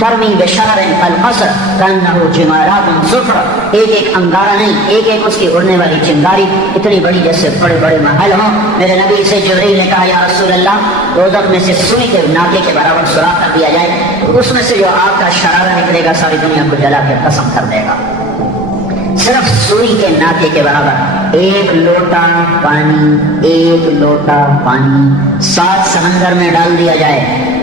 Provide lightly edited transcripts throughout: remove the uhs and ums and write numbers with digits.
ترمی بشرر کالقصر کانہ جمالات صفر، ایک ایک انگارہ نہیں، ایک ایک اس کی اڑنے والی چنگاری اتنی بڑی جیسے بڑے بڑے محل ہوں۔ میرے نبی سے جبریل نے کہا یا رسول اللہ، دوزخ میں سے سوئی کے ناکے کے برابر سوراخ کر دیا جائے، اس میں سے جو آگ کا شرارہ نکلے گا ساری دنیا کو جلا کے قسم کر دے گا۔ صرف سوئی کے ناکے کے برابر ایک لوٹا پانی، ایک لوٹا پانی 7 سمندر میں ڈال دیا جائے،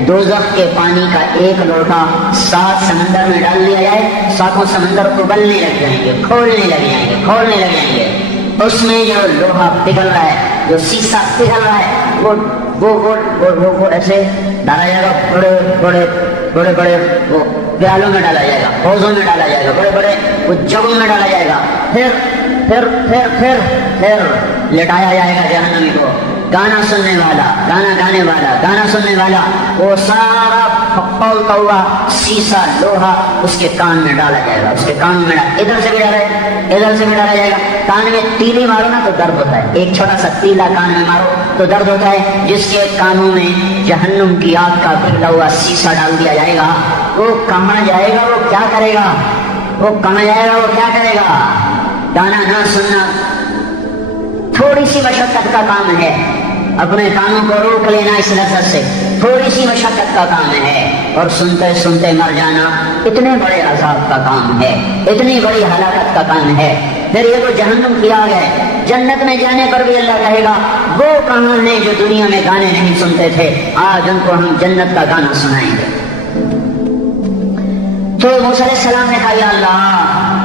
دوزخ کے پانی کا ایک لوٹا 7 سمندر میں ڈال دیا جائے، 7 سمندر ابلنے لگ جائیں گے، کھولنے لگ جائیں گے، کھولنے لگ جائیں گے۔ اس میں جو لوہا پگھل رہا ہے، جو سیسا پگھل رہا ہے، وہ ایسے ڈالا جائے گا، بڑے بڑے وہ پیالوں میں ڈالا جائے گا، حوضوں میں ڈالا جائے گا، بڑے بڑے وہ جگوں میں ڈالا جائے گا، پھر لٹایا جائے گا جہنمی کو۔ گانا سننے والا، گانا گانے والا، گانا سننے والا، وہ سارا پھولتا ہوا سیسا لوہا اس کے کان میں ڈالا جائے گا، اس کے کانوں میں ادھر سے بھی ڈالا جائے، ادھر سے بھی ڈالا جائے گا۔ کان میں تیلی مارو نا تو درد ہوتا ہے، ایک چھوٹا سا تیلا کان میں مارو تو درد ہوتا ہے۔ جس کے کانوں میں جہنم کی آگ کا پگھلا ہوا سیسا ڈال دیا جائے گا، وہ کہاں جائے گا، وہ کیا کرے گا، وہ کہاں جائے گا، وہ کیا کرے گا؟ گانا نہ سننا تھوڑی سی مشقت کا کام ہے، اپنے کانوں کو روک لینا اس لذت سے تھوڑی سی مشقت کا کام ہے، اور سنتے سنتے مر جانا اتنے بڑے عذاب کا کام ہے، اتنی بڑی ہلاکت کا کام ہے۔ پھر یہ تو جہنم کی آگ ہے، جنت میں جانے پر بھی اللہ کہے گا وہ کہاں ہیں جو دنیا میں گانے نہیں سنتے تھے، آج ان کو ہم جنت کا گانا سنائیں گے۔ تو موسیٰ علیہ السلام نے کہا یا اللہ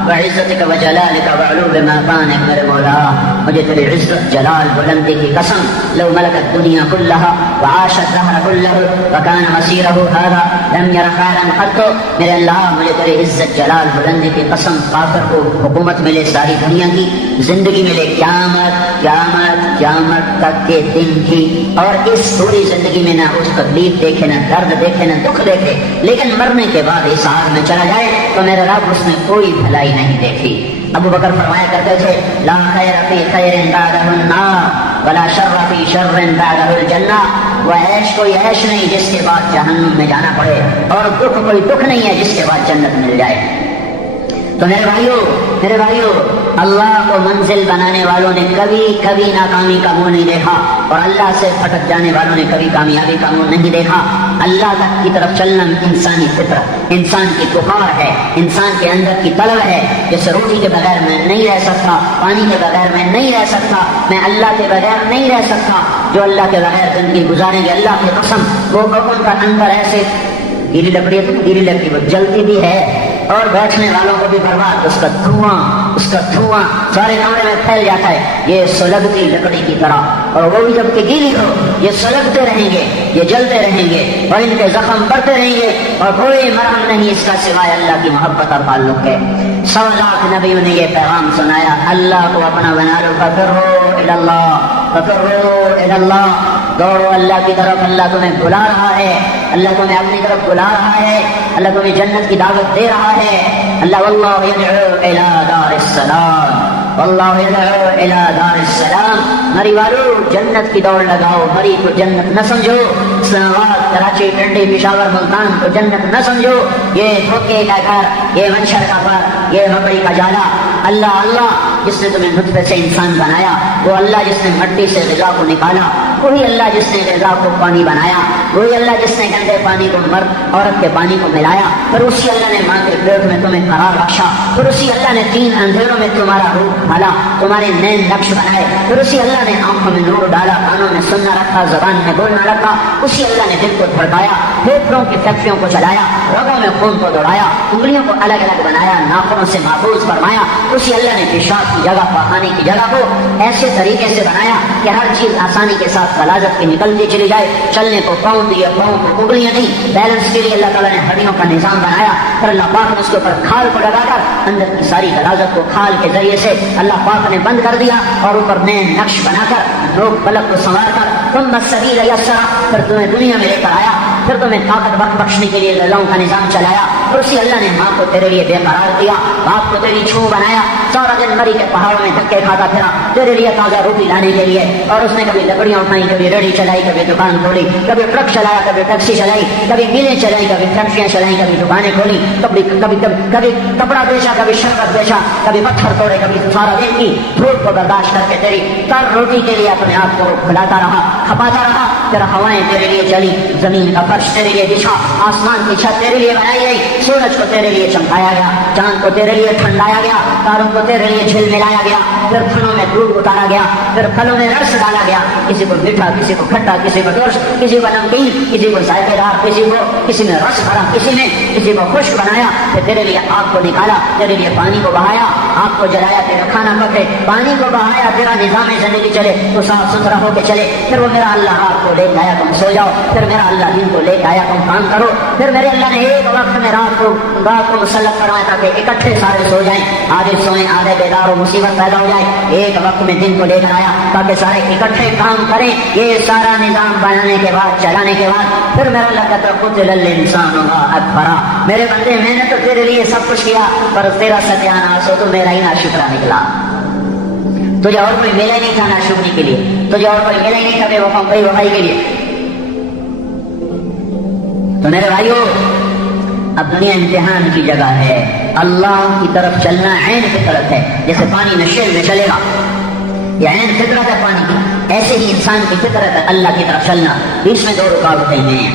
وعزتک وجلالک وعلو مقامک میرے مولا، مجھے تیری عزت جلال بلندی کی قسم، لو ملکت دنیا کلہا وعاش الدہر کلہ وکان مسیرہ هذا لم یر خیرا قط، میرے اللہ مجھے تیری عزت جلال بلندی کی قسم، کافر کو حکومت ملے ساری دنیا کی، زندگی ملے قیامت قیامت قیامت تک کے دن کی، اور اس پوری زندگی میں نہ اس تکلیف دیکھے، نہ درد دیکھے، نہ دکھ دیکھے، لیکن مرنے کے بعد اس آگ میں چلا جائے تو میرے رب اس نے کوئی بھلائی نہیں دیکھی۔ ابو بکر فرمایا کرتے تھے لا خیر فی خیر بعدہ النار ولا شر فی شر بعدہ الجنہ، وہ عیش کوئی عیش نہیں جس کے بعد جہنم میں جانا پڑے، اور دکھ کوئی دکھ نہیں ہے جس کے بعد جنت مل جائے۔ تو میرے بھائیو اللہ کو منزل بنانے والوں نے کبھی کبھی ناکامی کا منہ نہیں دیکھا، اور اللہ سے پھٹک جانے والوں نے کبھی کامیابی کا منہ نہیں دیکھا۔ اللہ تک کی طرف چلنا انسانی فطرت، انسان کی پکار ہے، انسان کے اندر کی طلب ہے۔ جیسے روٹی کے بغیر میں نہیں رہ سکتا، پانی کے بغیر میں نہیں رہ سکتا، میں اللہ کے بغیر نہیں رہ سکتا، جو اللہ کے بغیر زندگی گزاریں گے اللہ کی قسم وہ ان کا اندر ایسے گیلی لکڑی ہے، تو گیلی لکڑی وہ جلتی بھی ہے، اور بیٹھنے والوں کو بھی برباد، اس کا دھواں سارے کمرے میں پھیل جاتا ہے، یہ سلگتی لکڑی کی طرح، اور وہ بھی جب کہ گیلی ہو یہ سلگتے رہیں گے، یہ جلتے رہیں گے، اور ان کے زخم بڑھتے رہیں گے، اور کوئی مرہم نہیں اس کا سوائے اللہ کی محبت اور تعلق ہے۔ 100 لاکھ نبیوں نے یہ پیغام سنایا، اللہ کو اپنا بنا لو، ففروا الی اللہ، ففروا الی اللہ، دوڑو اللہ کی طرف، اللہ تمہیں بلا رہا ہے، اللہ تمہیں اپنی طرف بلا رہا ہے، اللہ تمہیں جنت کی دعوت دے رہا ہے۔ اللہ واللہ یدعو الی دار السلام، واللہ یدعو الی دار السلام، مری والو جنت کی دوڑ لگاؤ، مری کو جنت نہ سمجھو، اسلام آباد کراچی پنڈی پشاور ملتان کو جنت نہ سمجھو، یہ دھوکے کا گھر، یہ منشر کا گھر، یہ مکڑی کا جالا۔ اللہ جس نے تمہیں نطفے سے انسان بنایا، وہ اللہ جس نے مٹی سے غذا کو نکالا، وہی اللہ جس نے غذا کو پانی بنایا، وہی اللہ جس نے گندے پانی کو مرد عورت کے پانی کو ملایا، پھر اسی اللہ نے ماں کے پیٹ میں تمہیں قرار بخشا، پھر اسی اللہ نے 3 اندھیروں میں تمہارا روح ڈالا، تمہارے نین نقش بنائے، پھر اسی اللہ نے آنکھوں میں نور ڈالا، کانوں میں سننا رکھا، زبان میں بولنا رکھا، اسی اللہ نے دل کو دھڑکایا، پھیپھڑوں کی فیکٹریوں کو چلایا، رگوں میں خون کو دوڑایا، انگلیوں کو الگ الگ بنایا، ناخنوں سے محفوظ فرمایا، اسی اللہ نے پیشاب کی جگہ پخانے کی جگہ کو ایسے طریقے سے بنایا کہ ہر چیز آسانی کے ساتھ غلاظت کی نکلتی چلی جائے، چلنے کو پاؤں دیے، پاؤں کو انگلیاں نہیں، بیلنس کے لیے اللہ تعالیٰ نے ہڈیوں کا نظام بنایا، پھر اللہ پاک نے اس کے اوپر کھال کو لگا کر اندر کی ساری غلاظت کو کھال کے ذریعے سے اللہ پاک نے بند کر دیا، اور اوپر نئے نقش بنا کر نوک پلک کو سنوار کر ثم السبیل یسرا، پھر تمہیں دنیا میں لے کر آیا، پھر تمہیں طاقت بخشنے کے لیے لوگوں کا نظام چلایا، اور اسی اللہ نے ماں کو تیرے لیے بے قرار دیا، آپ کو تیری چھو بنایا, سارا دن مری کے پہاڑوں میں دھکے کھاتا پھرا تیرے لیے تازہ روٹی لانے کے لیے, اور اس نے کبھی لکڑیاں اٹھائی, کبھی ریڑھی چلائی, کبھی دکان کھولی, کبھی ٹرک چلایا, کبھی ٹیکسی چلائی, کبھی میلیں چلائی, کبھی فیکٹریاں چلائی, کبھی دکانیں کھولی, کبھی کپڑا بیچا, کبھی شربت بیچا, کبھی پتھر توڑے, کبھی سارا دن کی دھوپ کو برداشت کر کے تیری تر روٹی کے لیے اپنے آپ کو کھلاتا رہا, کھپاتا رہا. پھر ہوائیں تیرے لیے چلی, زمین کا فرش تیرے لیے بچھا, آسمان کی چھت تیرے لیے بنائی گئی, سورج کو تیرے لیے چمکایا گیا, چاند کو تیرے لیے ٹھنڈایا گیا, تاروں کو تیرے لیے جھل ملایا گیا, پھر پھلوں میں دودھ اتارا گیا, پھر پھلوں میں رس ڈالا گیا, کسی کو میٹھا, کسی کو کھٹا, کسی کو ٹرش, کسی کو نمکین, کسی کو ذائقے دار, کسی میں رس بھرا, کسی کو خشک بنایا. پھر تیرے لیے آگ کو نکالا, تیرے لیے پانی کو بہایا, آگ کو جلایا تیرا کھانا پکے, پانی کو بہایا تیرا نظام زندگی چلے, تو صاف ستھرا ہو کے چلے. پھر وہ میرا اللہ رات کو لے آیا تم سو جاؤ, پھر میرا اللہ دن کو لے آیا تم کام کرو. پھر میرے اللہ نے ایک وقت میں رات کو مسلط کروایا تاکہ اکٹھے سارے سو جائیں, آدھے سوئیں آدھے بیدار, و مصیبت پیدا ہو جائے. ایک وقت میں دن کو لے کر آیا تاکہ سارے اکٹھے کام کریں. یہ سارا نظام بنانے کے بعد, چلانے کے بعد, پھر میرا اللہ کہتا قتل الانسان ما اکفر, میرے بندے میں نے تو تیرے لیے سب کچھ کیا, پر تیرا ستیاناس ہو تو میرا ہی ناشکرا نکلا. تجھے اور کوئی ملا ہی نہیں تھا ناشکری کے لیے, تجھے اور کوئی ملا ہی نہیں تھا بے وفائی کے لیے. تو میرے بھائیو, اب دنیا امتحان کی جگہ ہے, اللہ کی طرف چلنا عین فطرت ہے. جیسے پانی نشیل میں چلے گا, یہ عین فطرت ہے پانی کی, ایسے ہی انسان کی فطرت ہے اللہ کی طرف چلنا. بیچ میں دو رکاوٹیں ہیں,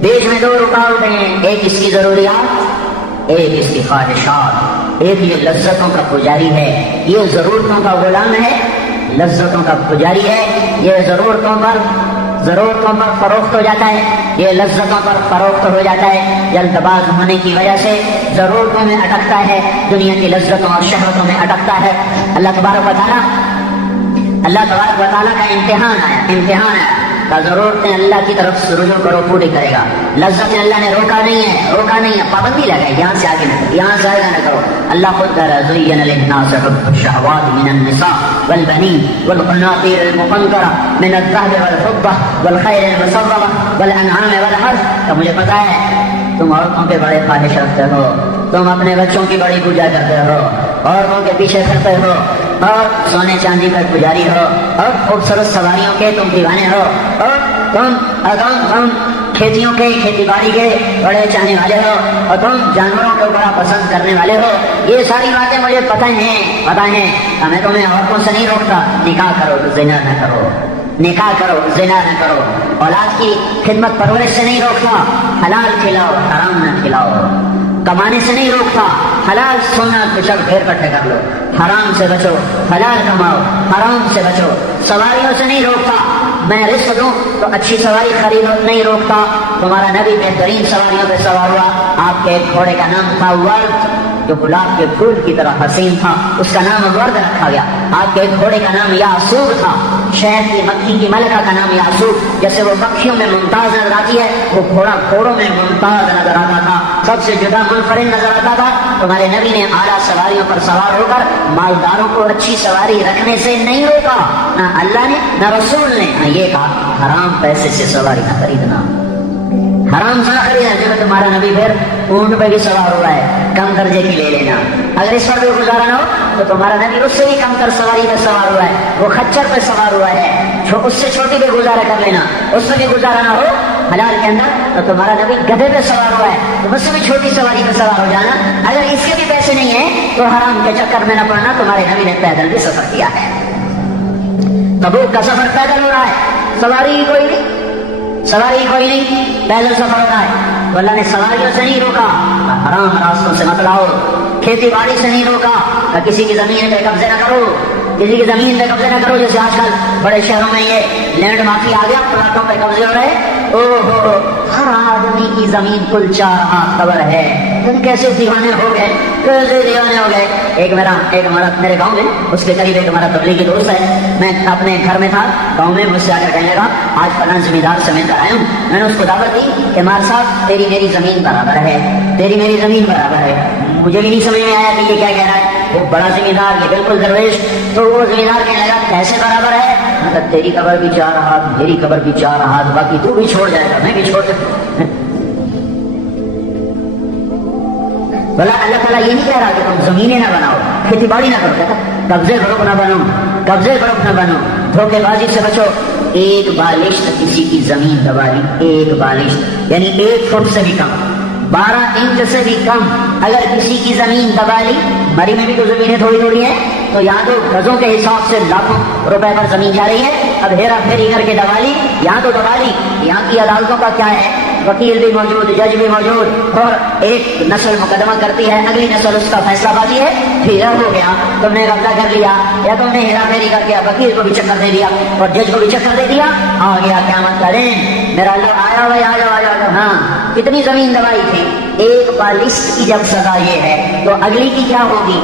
بیچ میں دو رکاوٹیں ہیں, ایک اس کی ضروریات, ایک اس کی خواہشات. ایک یہ لذتوں کا پجاری ہے, یہ ضرورتوں کا غلام ہے, لذتوں کا پجاری ہے, یہ ضرورتوں پر فروخت ہو جاتا ہے, یہ لذتوں پر فروخت ہو جاتا ہے. جلد باز ہونے کی وجہ سے ضرورتوں میں اٹکتا ہے, دنیا کی لذتوں اور شہوتوں میں اٹکتا ہے. اللہ تبارک و تعالیٰ کا امتحان آیا کا ضرورتیں اللہ کی طرف سے رجوع کرو, پوری کرے گا. لذتیں اللہ نے روکا نہیں ہے, پابندی لگائی, یہاں سے آگے نہ کرو, یہاں سے آگے نہ کرو. اللہ خود کہہ رہا ہے زین للناس حب الشہوات من النساء والبنین والقناطیر المقنطرہ من الذهب والفضة والخیل المسومة والانعام والحرث. تو مجھے پتا ہے تم عورتوں کے بڑے خواہش رکھتے ہو, تم اپنے بچوں کی بڑی پوجا کرتے ہو, عورتوں کے پیچھے کرتے ہو, اور سونے چاندی کا پجاری ہو, اور خوبصورت سواریوں کے تم دیوانے ہو, اور تم کھیتیوں کے, کھیتی باڑی کے بڑے چاہنے والے ہو, اور تم جانوروں کو بڑا پسند کرنے والے ہو. یہ ساری باتیں مجھے پتہ ہیں. میں تمہیں عورتوں سے نہیں روکتا, نکاح کرو تو زنا نہ کرو, نکاح کرو زنا نہ کرو. اولاد کی خدمت پرورش سے نہیں روکتا, حلال کھلاؤ حرام نہ کھلاؤ. کمانے سے نہیں روکتا, حلال سونا کچھ گھیر کٹھے کر لو, حرام سے بچو, حلال کماؤ, حرام سے بچو. سواریوں سے نہیں روکتا, میں رزق دوں تو اچھی سواری خریدو, نہیں روکتا. تمہارا نبی بہترین سواریوں پہ سوار ہوا, آپ کے ایک گھوڑے کا نام تھا ورد, جو گلاب کے پھول کی طرح حسین تھا, اس کا نام ورد رکھا گیا. آپ کے ایک گھوڑے کا نام یاسوب تھا, شہد کی مکھی کی ملکہ کا نام یاسوب. جیسے وہ مکھیوں میں ممتاز نظر آتی ہے, وہ گھوڑا گھوڑوں میں ممتاز نظر آتا تھا, سب سے جدا منفرد نظر آتا تھا. تمہارے نبی نے اعلیٰ سواریوں پر سوار ہو کر مالداروں کو اچھی سواری رکھنے سے نہیں روکا, نہ اللہ نے نہ رسول نے. یہ کہا حرام پیسے سے سواری نہ خریدنا, حرام سے نہ خریدنا. جب تمہارا نبی پھر اونٹ پہ بھی سوار ہوا ہے, کم درجے کی لے لینا. اگر اس پر بھی گزارا نہ ہو تو تمہارا نبی اس سے بھی کم تر سواری پہ سوار ہوا ہے, وہ خچر پہ سوار ہوا ہے, اس سے چھوٹی پہ گزارا کر لینا. اس سے بھی گزارا نہ ہو حلال کے اندر تو تمہارا نبی گدھے پہ سوار ہوا ہے, تو اس سے بھی چھوٹی سواری پہ سوار ہو جانا. اگر اس کے بھی پیسے نہیں ہیں تو حرام کے چکر میں نہ پڑنا. تمہارے نبی نے پیدل بھی سفر کیا ہے, تبوک کا سفر پیدل ہو رہا ہے, سواری کوئی نہیں, پیدل سفر ہو رہا ہے. تو اللہ نے سواریوں سے نہیں روکا, حرام راستوں سے مت لاؤ. کھیتی باڑی سے نہیں روکا, کسی کی زمین پہ قبضے نہ کرو, کسی کی زمین پہ قبضے نہ کرو. جیسے آج کل بڑے شہروں میں یہ لینڈ مافیا آ گیا, پلاٹوں پہ قبضے ہو رہے. ہر آدمی کی زمین کل 4 ہاتھ قبر ہے. تم کیسے دیوانے ہو گئے. ایک مرد میرے گاؤں میں, اس کے قریب ایک ہمارا تبلیغی دوست ہے, میں اپنے گھر میں تھا گاؤں میں, مجھ سے آ کر کہنے لگا آج فلاں زمیندار سے مل کر آیا ہوں. میں نے اس کو دعوت دی کہ مار صاحب تیری میری زمین برابر ہے, تیری میری زمین برابر ہے. مجھے بھی نہیں سمجھ میں آیا کہ یہ کیا کہہ رہا ہے. وہ بڑا زمیندار, یہ بالکل درویش. تو وہ زمیندار کہنے لگا کیسے برابر ہے, مطلب تیری قبر بھی 4 ہاتھ, میری قبر بھی 4 ہاتھ, باقی تو بھی چھوڑ جائے گا, میں بھی چھوڑ. بلا اللہ تعالیٰ یہ نہیں کہہ رہا کہ تم زمینیں نہ بناؤ، کھیتی باڑی نہ کرو، کہتا قبضے گروپ نہ بنو، قبضے گروپ نہ بنو، دھوکے بازی سے بچو۔ ایک بالشت کسی کی زمین دبا لی، ایک بالشت یعنی 1 فٹ سے بھی کم، 12 انچ سے بھی کم اگر کسی کی زمین دبا لی، مری میں بھی تو زمینیں تھوڑی تھوڑی ہیں، تو یہاں تو گزوں کے حساب سے لاکھوں روپے پر زمین جا رہی ہے، اب ہیرا پھیری کر کے دبا لی، یہاں تو دبا لی۔ یہاں کی عدالتوں کا کیا ہے، وکیل بھی موجود، جج بھی موجود، اور ایک نسل مقدمہ کرتی ہے، اگلی نسل اس کا فیصلہ بازی ہے، پھر ہو گیا تم نے قبضہ کر لیا یا تم نے ہیرا پھیری کر کے وکیل کو بھی چکر دے دیا اور جج کو بھی چکر دے دیا، آ گیا قیامت کا دن، میرا اللہ آیا بھائی آ جاؤ آ جاؤ۔ ہاں کتنی زمین دبائی تھی، 1 بالشت کی جب سزا یہ ہے تو اگلی کی کیا ہوگی؟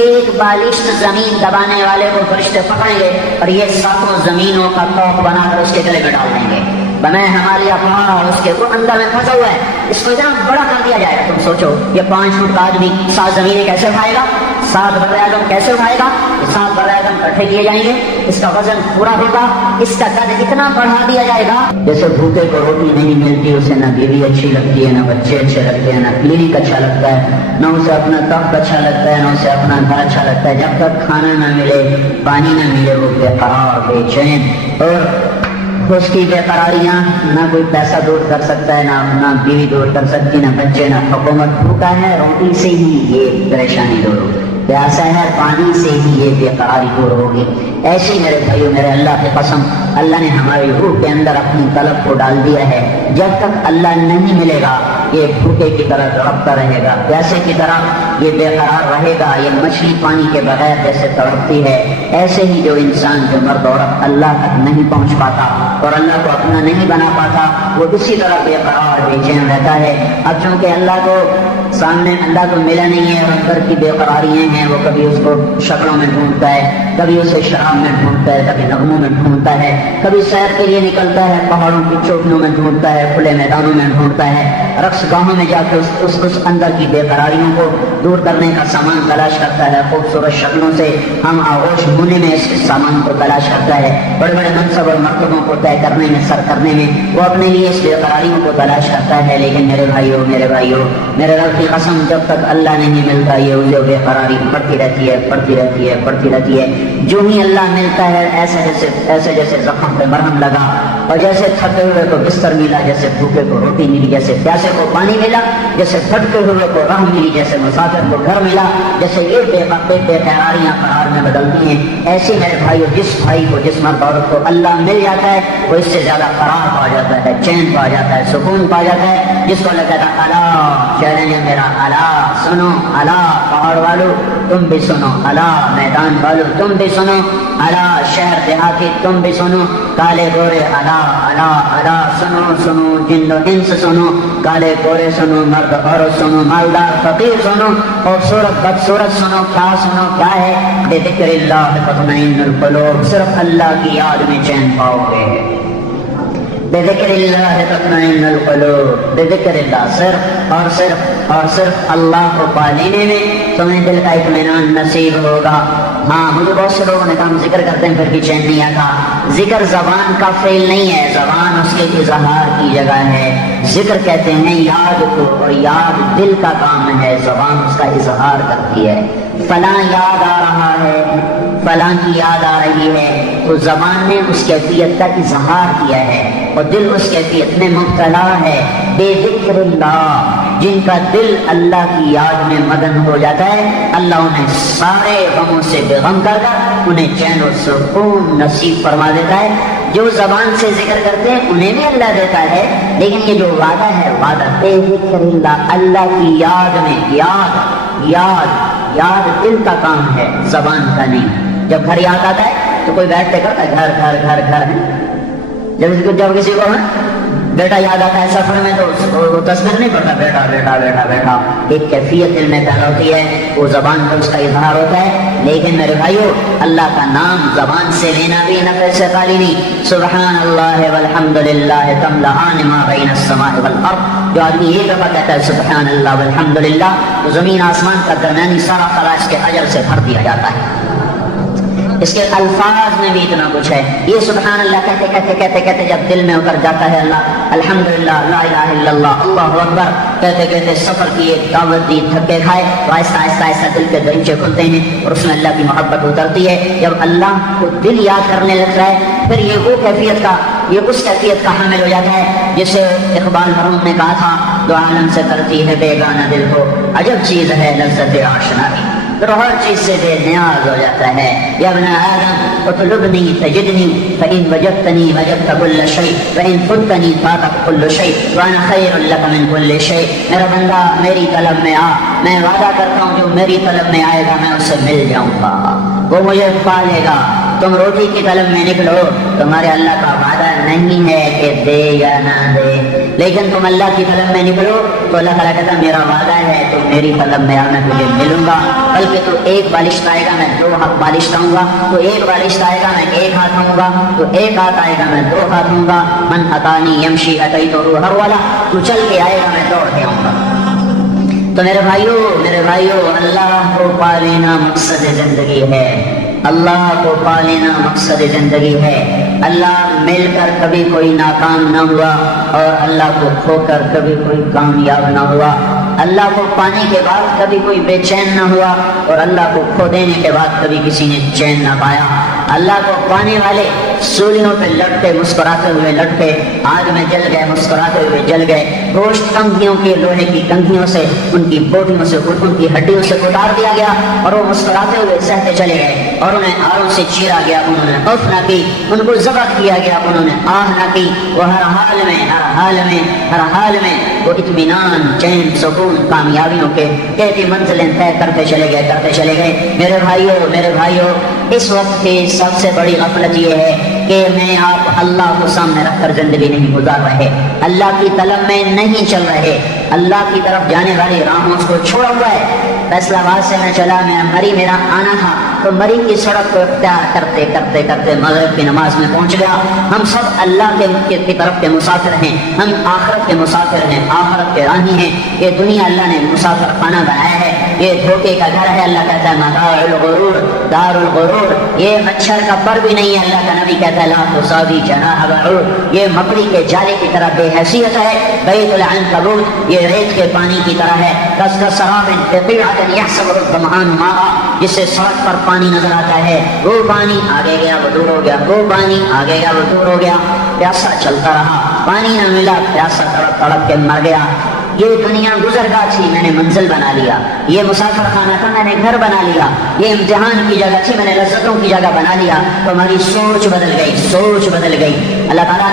1 بالشت زمین دبانے والے کو فرشتے پکڑیں گے اور یہ 7 زمینوں کا توق بنا کر اس کے گلے میں ڈال دیں گے، بنائے ہماری افواہ اور اس کے وہ اندر میں پھنسا ہوا ہے، اس کو اتنا بڑا کر دیا جائے گا۔ تم سوچو یہ 5 فٹ کا آدمی 7 زمینیں کیسے اٹھائے گا، 7 بر اعظم کیسے اٹھائے گا؟ 7 بر اعظم اکٹھے کیے جائیں گے، اس کا وزن پورا ہوگا، اس کا قد اتنا بڑھا دیا جائے گا جیسے بھوکے کو روٹی نہیں ملتی اسے نہ بیوی اچھی لگتی ہے، نہ بچے اچھے لگتے ہیں، نہ کلینک اچھا لگتا ہے، نہ اسے اپنا تخت اچھا لگتا ہے، نہ اسے اپنا گھر اچھا لگتا ہے، جب تک کھانا نہ ملے، پانی نہ ملے، وہ بے قرار بے چین، اور اس کی بے قراریاں نہ کوئی پیسہ دور کر سکتا ہے، نہ بیوی دور کر سکتی، نہ بچے، نہ حکومت۔ بھوکا ہے روٹی سے ہی یہ پریشانی دور ہوگی، پیاسا ہے پانی سے ہی یہ بے قراری دور ہوگی۔ ایسے میرے بھائیو میرے اللہ کی قسم، اللہ نے ہماری روح کے اندر اپنی طلب کو ڈال دیا ہے، جب تک اللہ نہیں ملے گا یہ بھوکے کی طرح تڑپتا رہے گا، پیاسے کی طرح یہ بے قرار رہے گا، یہ مچھلی پانی کے بغیر جیسے تڑپتی ہے، ایسے ہی جو انسان جو مرد عورت اللہ تک نہیں پہنچ پاتا اور اللہ کو اپنا نہیں بنا پاتا، وہ اسی طرح بے قرار بے چین رہتا ہے۔ اب چونکہ اللہ کو سامنے اللہ کو ملا نہیں ہے اور اندر کی بے قراریاں ہیں، وہ کبھی اس کو شکلوں میں ڈھونڈتا ہے، کبھی اسے شراب میں ڈھونڈتا ہے، کبھی نغموں میں ڈھونڈتا ہے، کبھی سیر کے لیے نکلتا ہے، پہاڑوں کی چوٹیوں میں ڈھونڈتا ہے، کھلے میدانوں میں ڈھونڈتا ہے، رقص گاہوں میں جا کے اس اندر کی بے قراریوں کو دور کرنے کا سامان تلاش کرتا ہے، خوبصورت شکلوں سے ہم آغوش ہونے میں اس سامان کو تلاش کرتا ہے، بڑے بڑے منصب اور مرتبوں کو طے کرنے میں، سر کرنے میں وہ اپنے لیے اس بے قراریوں کو تلاش کرتا ہے۔ لیکن میرے بھائیوں میرے رب کی قسم، جب تک اللہ نہیں ملتا یہ اسے بے قراری بڑھتی رہتی ہے، بڑھتی رہتی ہے، بڑھتی رہتی ہے۔ جو ہی اللہ ملتا ہے ایسے جیسے زخم پہ مرہم لگا، اور جیسے تھکے ہوئے کو بستر ملا، جیسے بھوکے کو روٹی ملی، جیسے پیاسے کو پانی ملا، جیسے بھٹکے ہوئے کو راہ ملی، جیسے مسافر کو گھر ملا، جیسے یہ بے قراریاں قرار میں بدلتی ہیں، ایسے میرے بھائیو جس بھائی کو جس مرد عورت کو اللہ مل جاتا ہے وہ اس سے زیادہ قرار پا جاتا ہے، چین پا جاتا ہے، سکون پا جاتا ہے، جس کو اللہ کہتا ہے الا چیلنج میرا، الا سنو، الا پہاڑ والو تم بھی سنو، الا میدان والو تم بھی سنو، الا شہر دیہاتی تم بھی سنو، کالے گورے الا الا الا سنو سنو، جن و انس سنو، کالے گورے سنو، مرد عورت سنو، مالدار فقیر سنو، خوبصورت بدصورت سنو، کیا ہے بے ذکر اللہ تطمئن القلوب، صرف اللہ کی یاد میں چین پاؤ گے، بے ذکر اللہ تطمئن القلوب، بے ذکر اللہ، صرف اللہ کو پا لینے میں تمہیں دل کا اطمینان نصیب ہوگا۔ ہاں مجھے بہت سے لوگوں نے کہا ہم ذکر کرتے ہیں پھر بھی چین نہیں آتا۔ ذکر زبان کا فعل نہیں ہے، زبان اس کے اظہار کی جگہ ہے۔ ذکر کہتے ہیں یاد کو، اور یاد دل کا کام ہے، زبان اس کا اظہار کرتی ہے۔ فلاں یاد آ رہا ہے، فلاں کی یاد آ رہی ہے، تو زبان نے اس کیفیت کا اظہار کیا ہے اور دل اس کیفیت میں مبتلا ہے۔ بے ذکر اللہ، جن کا دل اللہ کی یاد میں مگن ہو جاتا ہے، اللہ انہیں سارے غموں سے بے غم کر کر انہیں چین و سکون نصیب فرما دیتا ہے۔ جو زبان سے ذکر کرتے ہیں انہیں بھی اللہ دیتا ہے، لیکن یہ جو وعدہ ہے، وعدہ بے ذکر اللہ، اللہ کی یاد میں، یاد دل کا کام ہے، زبان کا نہیں۔ جب گھر یاد آتا ہے تو کوئی بیٹھ کے کرتا ہے گھر گھر گھر گھر ہے، جب کسی کو بیٹا یاد آتا ہے سفر میں تو وہ تصویر نہیں پڑتا، بیٹا بیٹا بیٹا بیٹا، ایک کیفیت دل میں پیدا ہوتی ہے، وہ زبان پر اس کا اظہار ہوتا ہے۔ لیکن میرے بھائیو، اللہ کا نام زبان سے لینا بھی نفع سے خالی نہیں۔ سبحان اللہ والحمد للہ تملأان ما بین السماء والارض، جو آدمی ایک دفعہ کہتا ہے سبحان اللہ والحمد للہ، تو زمین آسمان کا درمیانی سارا خراج کے اجر سے بھر دیا جاتا ہے۔ اس کے الفاظ میں بھی اتنا کچھ ہے. یہ سبحان اللہ کہتے کہتے کہتے کہتے جب دل میں اتر جاتا ہے اللہ الحمدللہ لا الہ الا اللہ اللہ اکبر کہتے کہتے سفر کی ایک دعوت دی تھکے کھائے تو آہستہ آہستہ آہستہ دل کے دریچے کھلتے ہیں اور اس میں اللہ کی محبت اترتی ہے. جب اللہ کو دل یاد کرنے لگتا ہے پھر یہ وہ کیفیت کا یہ اس کیفیت کا حامل ہو جاتا ہے جسے اقبال مرحوم نے کہا تھا دو عالم سے کرتی ہے بیگانہ دل کو عجب چیز ہے لذت آشنائی. پھر ہر چیز سے بے نیاز ہو جاتا ہے. یا ابن آدم اطلبنی تجدنی فإن وجدتنی وجدت كل شيء وإن فتنی فاتك كل شيء وأنا خير لك من كل شيء. میرا بندہ میری طلب میں آ میں وعدہ کرتا ہوں جو میری طلب میں آئے گا میں اسے مل جاؤں گا وہ مجھے پالے گا. تم روٹی کی طلب میں نکلو تمہارے اللہ کا وعدہ نہیں ہے کہ دے یا نہ دے لیکن تم اللہ کی طلب میں نکلو تو اللہ تعالیٰ کہتا میرا وعدہ ہے تو میری طلب میں میں تجھے ملوں گا. بلکہ تو ایک بالشت آئے گا میں دو بالشت آؤں گا تو ایک بالشت آئے گا میں ایک ہاتھ آؤں گا تو ایک ہاتھ آئے گا میں دو ہاتھ ہوں گا. من اتانی یمشی اتیتہ ہرولا تو چل کے آئے گا میں دوڑ کے آؤں گا. تو میرے بھائیو اللہ کو پا لینا مقصد زندگی ہے. اللہ کو پا لینا مقصد زندگی ہے. اللہ مل کر کبھی کوئی ناکام نہ ہوا اور اللہ کو کھو کر کبھی کوئی کامیاب نہ ہوا. اللہ کو پانے کے بعد کبھی کوئی بے چین نہ ہوا اور اللہ کو کھو دینے کے بعد کبھی کسی نے چین نہ پایا. اللہ کو پانے والے سولیوں پہ لٹکے مسکراتے ہوئے لٹکے آگ میں جل گئے مسکراتے ہوئے جل گئے. گوشت کنگھیوں کی لوہے کی کنگھیوں سے ان کی بوٹیوں سے ان کی ہڈیوں سے اتار دیا گیا اور وہ مسکراتے ہوئے سہتے چلے گئے اور انہیں آروں سے چیرا گیا انہوں نے خوف نہ کی ان کو ذبح کیا گیا انہوں نے آہ نہ کی. وہ ہر حال میں وہ اطمینان چین سکون کامیابیوں کے کہتی منزلیں طے کرتے چلے گئے. میرے بھائیو اس وقت کی سب سے بڑی غفلت یہ ہے کہ میں آپ اللہ کو سامنے رکھ کر زندگی نہیں گزار رہے اللہ کی طلب میں نہیں چل رہے اللہ کی طرف جانے والی راہوں کو چھوڑا ہوا ہے. فیصلہ آباد سے میں چلا میں مری میرا آنا تھا تو مری کی سڑک کو اختیار کرتے کرتے کرتے مغرب کی نماز میں پہنچ گیا. ہم سب اللہ کی طرف کے مسافر ہیں. ہم آخرت کے مسافر ہیں آخرت کے راہی ہیں. یہ دنیا اللہ نے مسافر خانہ بنایا ہے یہ دھوکے کا گھر ہے. اللہ کہتا ہے متاع الغرور دار الغرور. یہ مچھر کا پر بھی نہیں ہے. اللہ کا نبی کہتا ہے لا تساوی جناح بعوض. یہ مکڑی کے جالے کی طرح بے حیثیت ہے. بیت العنکبوت یہ ریت کے پانی کی طرح ہے. کسراب بقیعۃ یحسبہ الظمآن ماء جسے سڑک پر پانی نظر آتا ہے وہ پانی آگے گیا وہ دور ہو گیا وہ پانی آگے گیا وہ دور ہو گیا. پیاسا چلتا رہا پانی نہ ملا پیاسا تڑپ تڑپ کے مر گیا. یہ دنیا گزرگاہ تھی میں نے منزل بنا لیا. یہ مسافر خانہ تھا میں نے گھر بنا لیا. یہ امتحان کی جگہ تھی میں نے لذتوں کی جگہ بنا لیا. تو ہماری سوچ بدل گئی. اللہ تعالیٰ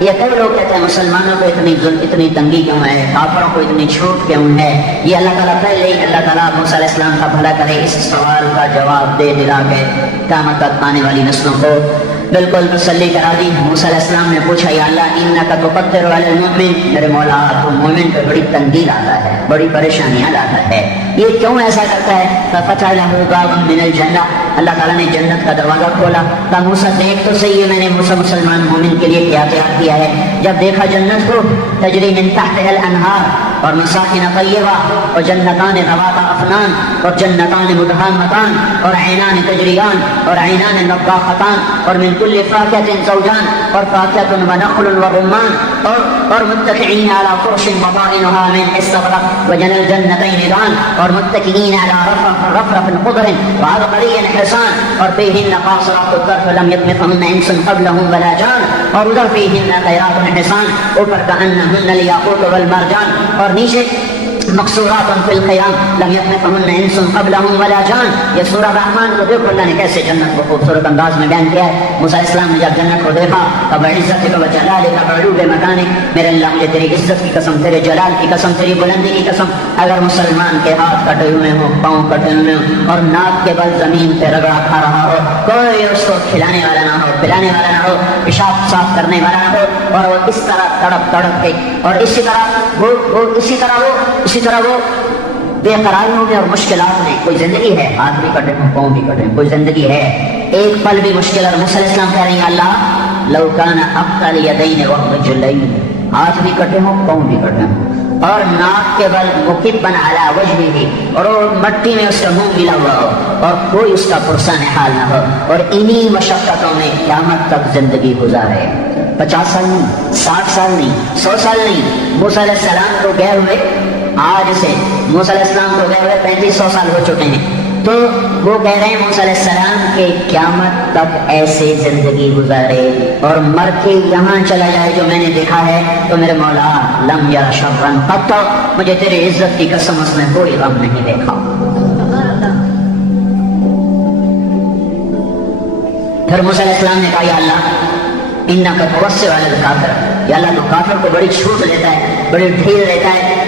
یہ کئی لوگ کہتے ہیں مسلمانوں کو اتنی تنگی کیوں ہے کافروں کو اتنی چھوٹ کیوں ہے. یہ اللہ تعالیٰ پہلے ہی اللہ تعالیٰ موسیٰ علیہ السلام کا بھلا کرے اس سوال کا جواب دے دلا کے قیامت تک آنے والی نسلوں کو بالکل تسلی کرا دی. موسیٰ علیہ السلام نے پوچھا یا اللہ انک تقدر علی المؤمن میرے مولا تو مومن پہ بڑی تنگی لاتا ہے بڑی پریشانیاں لاتا ہے یہ کیوں ایسا کرتا ہے. ففتح له بابا من الجنہ اللہ تعالیٰ نے جنت کا دروازہ کھولا. کہا موسیٰ دیکھ تو صحیح ہے میں نے مسلمان مومن کے لیے کیا تیار کیا ہے. جب دیکھا جنت کو تجری من تحتها الانہار اور مساکن طیبہ اور جنتان ذوات افنان اور جنتان مدہامتان اور عینان تجریان اور عینان نضاختان اور من كل فاكهة زوجان اور فاكهة ونخل ورمان اور متكئين على فرش بطائنها من استبرق وجنى الجنتين دان اور متكئين على رفرف خضر وعبقري حصان اور فيهن قاصرات الطرف لم يطمثهن انس قبلهم ولا جان اور ادھر فيهن خيرات حصان اوپر كأنهن الياقوت والمرجان اور نیچے مقصورات فی الخیام لم یطمثهن انس قبلهم ولا جان. یہ سورہ رحمان کو دیکھو اللہ نے کیسے جنت کو خوبصورت انداز میں بیان کیا ہے. موسیٰ علیہ السلام نے جب جنت کو دیکھا تب عزتک و جلالک وعلو مکانک میرے اللہ مجھے تیری عزت کی قسم تیرے جلال کی قسم تیری بلندی کی قسم اگر مسلمان کے ہاتھ کٹے ہوئے ہوں پاؤں کٹے ہوئے ہوں اور ناک کے بل زمین پہ رگڑا کھا رہا ہو کوئی اس کو کھلانے والا نہ ہو پلانے والا نہ ہو پیشاب صاف کرنے والا نہ ہو اور وہ اس طرح تڑپ کے اور اسی طرح وہ بے قراریوں میں اور مشکلات میں کوئی زندگی ہے ہاتھ بھی کٹے ہوں پاؤں بھی کٹے کوئی زندگی ہے ایک پل بھی مشکل. اور موسیٰ علیہ السلام کہہ رہے ہیں اللہ لو کان اقطع الیدین والرجلین ہاتھ بھی کٹے ہوں پاؤں بھی کٹے ہوں اور ناک کے بل مکبن علی وجہہ، اور وہ مٹی میں اس کا منہ ملا ہوا ہو اور کوئی اس کا پرسان حال نہ ہو، اور انہی مشقتوں میں قیامت تک زندگی گزارے۔ 50 سال نہیں، 60 سال نہیں، 100 سال نہیں۔ موسیٰ علیہ السلام کو گئے ہوئے آج سے موسیٰ علیہ السلام کو گئے ہوئے 3500 سال ہو چکے ہیں، تو وہ کہہ رہے ہیں موسیٰ علیہ السلام کہ قیامت تک ایسے زندگی گزارے اور مر کے یہاں چلا جائے جو میں نے دیکھا ہے، تو میرے مولا لم یا شرن قط، مجھے تیری عزت کی قسم اس میں کوئی غم نہیں دیکھا۔ پھر موسیٰ علیہ السلام نے کہا یا اللہ انک توسع علی الکافر، یا اللہ تو کافر کو بڑی چھوٹ لیتا ہے، بڑی ڈھیل لیتا ہے۔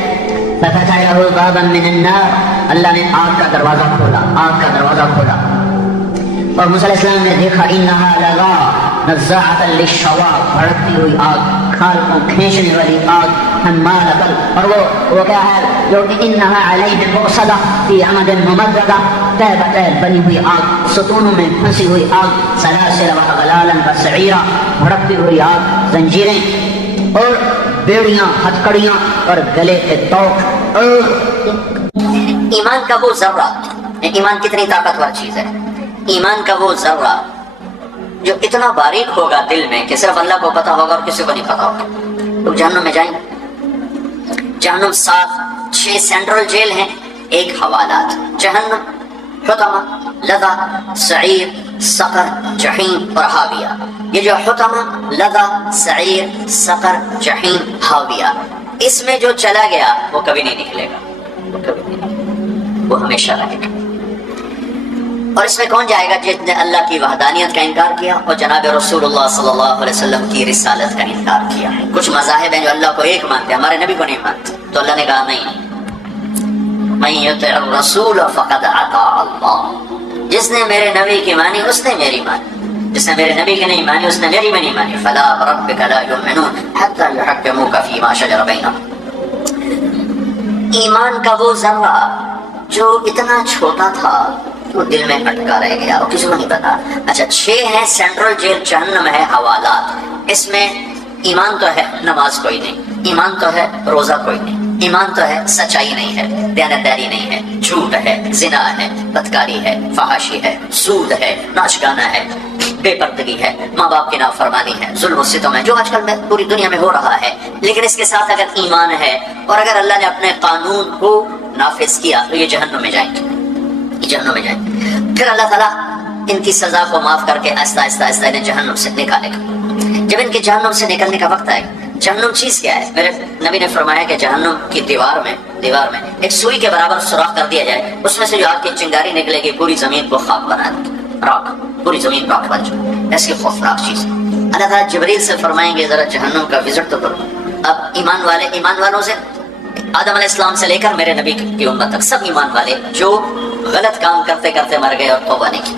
ففتح له بابا من النار، اللہ نے آگ کا دروازہ کھولا، آگ کا دروازہ کھولا، اور موسیٰ علیہ السلام نے دیکھا انہا لظی نزاعۃ للشوا، بھڑکتی ہوئی آگ، کھال کو کھینچنے والی آگ، حمالۃ، اور وہ کیا ہے جو کہ انہا علیہ مؤصدہ فی عمد ممددہ، تہ بتہ بنی ہوئی آگ، ستونوں میں پھنسی ہوئی آگ، سلاسل و اغلالا وسعیرا، بھڑکتی ہوئی آگ، زنجیریں اور بیڑیاں، ہتھکڑیاں اور گلے کے توق۔ اور ایمان کا وہ ذرہ، ایمان کتنی طاقتور چیز ہے، ایمان کا وہ ذرہ جو اتنا باریک ہوگا دل میں کہ صرف اللہ کو پتا ہوگا اور کسی کو نہیں پتا ہوگا۔ لوگ جہنم میں جائیں گے، جہنم 6 سینٹرل جیل ہیں، ایک حوالات، جہنم، حطمہ، لظا، سعیر، سقر، جحیم اور حاویہ۔ یہ جو حطمہ، لظا، سعیر، سقر، جحیم، حاویہ، اس میں جو چلا گیا وہ کبھی نہیں نکلے گا، وہ کبھی نہیں نکلے گا، وہ ہمیشہ رہے گا۔ اور اس میں کون جائے گا؟ جس نے اللہ کی وحدانیت کا انکار کیا اور جناب رسول اللہ صلی اللہ علیہ وسلم کی رسالت کا انکار کیا ہے۔ کچھ مذاہب ہیں جو اللہ کو ایک مانتے ہیں، ہمارے نبی کو نہیں مانتے، تو اللہ نے کہا نہیں، من یطع الرسول فقد اطاع اللہ، جس نے میرے نبی کی مانی اس نے میری مانی، جس نے میرے نبی کی نہیں مانی اس نے میری بھی نہیں مانی۔ فلا وربک لا یؤمنون حتی یحکموک فیما شجر بینہم۔ ایمان کا وہ ذرہ جو اتنا چھوٹا تھا وہ دل میں اٹکا رہ گیا اور کسی کو نہیں پتا۔ اچھا 6 ہیں سینٹرل جیل، جہنم ہے حوالات، اس میں ایمان تو ہے، نماز کوئی نہیں، ایمان تو ہے، روزہ کوئی نہیں، ایمان تو ہے، سچائی نہیں ہے، دیانتداری نہیں ہے، جھوٹ ہے، زنا ہے، بدکاری ہے، فحاشی ہے، سود ہے، ناچ گانا ہے، بے پردگی ہے، ماں باپ کی نافرمانی ہے، ظلم و ستم ہے، جو آج کل میں پوری دنیا میں ہو رہا ہے۔ لیکن اس کے ساتھ اگر ایمان ہے اور اگر اللہ نے اپنے قانون کو نافذ کیا تو یہ جہنم میں جائیں گے، یہ جہنم میں جائیں گے۔ پھر اللہ تعالیٰ ان کی سزا کو معاف کر کے آہستہ آہستہ آہستہ انہیں جہنم سے نکالے گا۔ جب ان کے جہنم سے نکلنے کا وقت آئے، جہنم چیز کیا ہے؟ میرے نبی نے فرمایا کہ جہنم کی دیوار میں ایک سوئی کے برابر سوراخ کر دیا جائے، اس میں سے جو آگ کی چنگاری نکلے گی پوری زمین کو خاک بنا دے گی، راکھ، پوری زمین راکھ بن جائے، ایسی خوفناک چیز۔ اللہ تعالیٰ جبریل سے فرمائیں گے ذرا جہنم کا وزٹ تو کرو۔ اب ایمان والوں سے، آدم علیہ السلام سے لے کر میرے نبی کی امت تک سب ایمان والے جو غلط کام کرتے کرتے مر گئے اور توبہ نہیں کی۔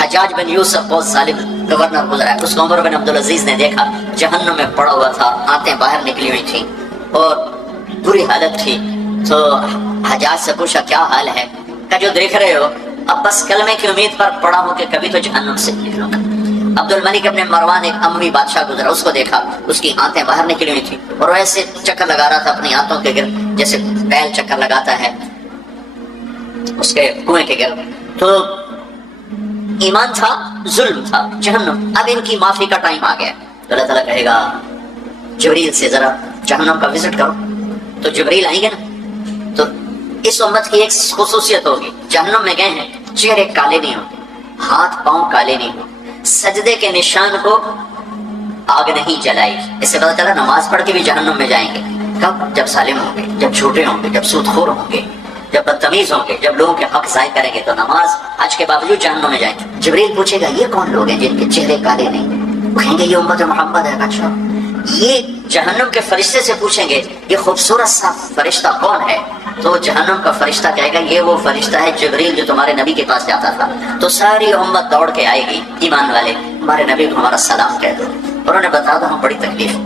حجاج بن یوسف بہت ظالم گورنر گزرا ہے، اس کو عمر بن عبدالعزیز نے دیکھا جہنم میں پڑا ہوا تھا، آنتیں باہر نکلی ہوئی تھیں اور بری حالت تھی، تو حجاج سے پوچھا کیا حال ہے؟ کہ جو دیکھ رہے ہو اب بس کلمے کی امید پر پڑا ہوں کہ کبھی تو جہنم سے نکلوں گا۔ عبد الملک ابن مروان ایک اموی بادشاہ گزرا، اس کو دیکھا اس کی آنتیں باہر نکلی ہوئی تھی اور وہ ایسے چکر لگا رہا تھا اپنی آنتوں کے گرد جیسے بیل چکر لگاتا ہے اس کے کنویں کے گرد۔ تو ایمان تھا، ظلم تھا، جہنم۔ اب ان کی معافی کا ٹائم آ گیا تو اللہ تعالیٰ کہے گا جبریل سے ذرا جہنم کا وزٹ کرو، تو جبریل آئیں گے نا۔ تو اس امت کی ایک خصوصیت ہوگی، جہنم میں گئے ہیں چہرے کالے نہیں ہوں گے، ہاتھ پاؤں کالے نہیں ہوں، سجدے کے نشان کو آگ نہیں جلائے گی۔ اس سے پتہ چلا نماز پڑھ کے بھی جہنم میں جائیں گے۔ کب؟ جب ظالم ہوں گے، جب جھوٹے ہوں گے، جب سود خور ہوں گے، جب بدتمیز ہوں گے، جب لوگوں کے حق ضائع کریں گے، تو نماز حج کے باوجود جہنم میں جائیں گے۔ جبریل پوچھے گا یہ کون لوگ ہیں جن کے چہرے کالے نہیں؟ وہ کہیں گے یہ امت محمد ہے۔ اچھا، یہ جہنم کے فرشتے سے پوچھیں گے یہ خوبصورت سا فرشتہ کون ہے؟ تو جہنم کا فرشتہ کہے گا یہ وہ فرشتہ ہے جبریل جو تمہارے نبی کے پاس جاتا تھا۔ تو ساری امت دوڑ کے آئے گی، ایمان والے ہمارے نبی کو ہمارا سلام کہہ دو، اور انہیں بتا دو ہم بڑی تکلیف۔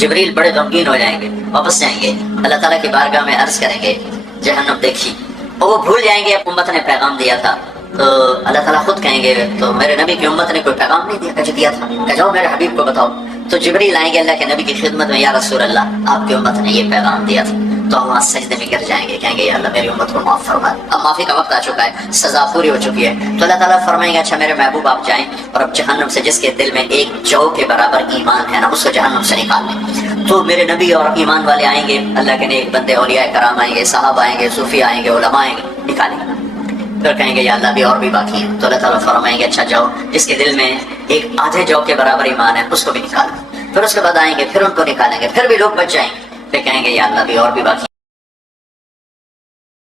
جبریل بڑے غمگین ہو جائیں گے، واپس جائیں گے، اللہ تعالیٰ کی بارگاہ میں عرض کریں گے جہنم دیکھی، اور وہ بھول جائیں گے امت نے پیغام دیا تھا۔ تو اللہ تعالیٰ خود کہیں گے تو میرے نبی کی امت نے کوئی پیغام نہیں دیا، کچھ دیا تھا، کہ جاؤ میرے حبیب کو بتاؤ۔ تو جبریل آئیں گے اللہ کے نبی کی خدمت میں، یا رسول اللہ آپ کی امت نے یہ پیغام دیا تھا، تو ہم وہاں سجدے میں گر جائیں گے، کہیں گے یا اللہ میری امت کو معاف فرما دے، اب معافی کا وقت آ چکا ہے، سزا پوری ہو چکی ہے، تو اللہ تعالیٰ فرمائیں گے اچھا میرے محبوب آپ جائیں اور اب جہنم سے جس کے دل میں ایک جو کے برابر ایمان ہے نا اس کو جہنم سے نکال لیں۔ تو میرے نبی اور ایمان والے آئیں گے، اللہ کے نیک بندے اولیاء کرام آئیں گے، صحابہ آئیں گے، صوفی آئیں گے، علماء آئیں گے، نکالیں گے، پھر کہیں گے یا اللہ بھی اور بھی باقی ہیں، تو اللہ تعالیٰ فرمائیں گے اچھا جاؤ جس کے دل میں ایک آدھے جو کے برابر ایمان ہے اس کو بھی نکالو، پھر اس کے بعد آئیں گے، پھر ان کو نکالیں گے، پھر بھی لوگ بچ جائیں گے، پھر کہیں گے یا اللہ بھی اور بھی باقی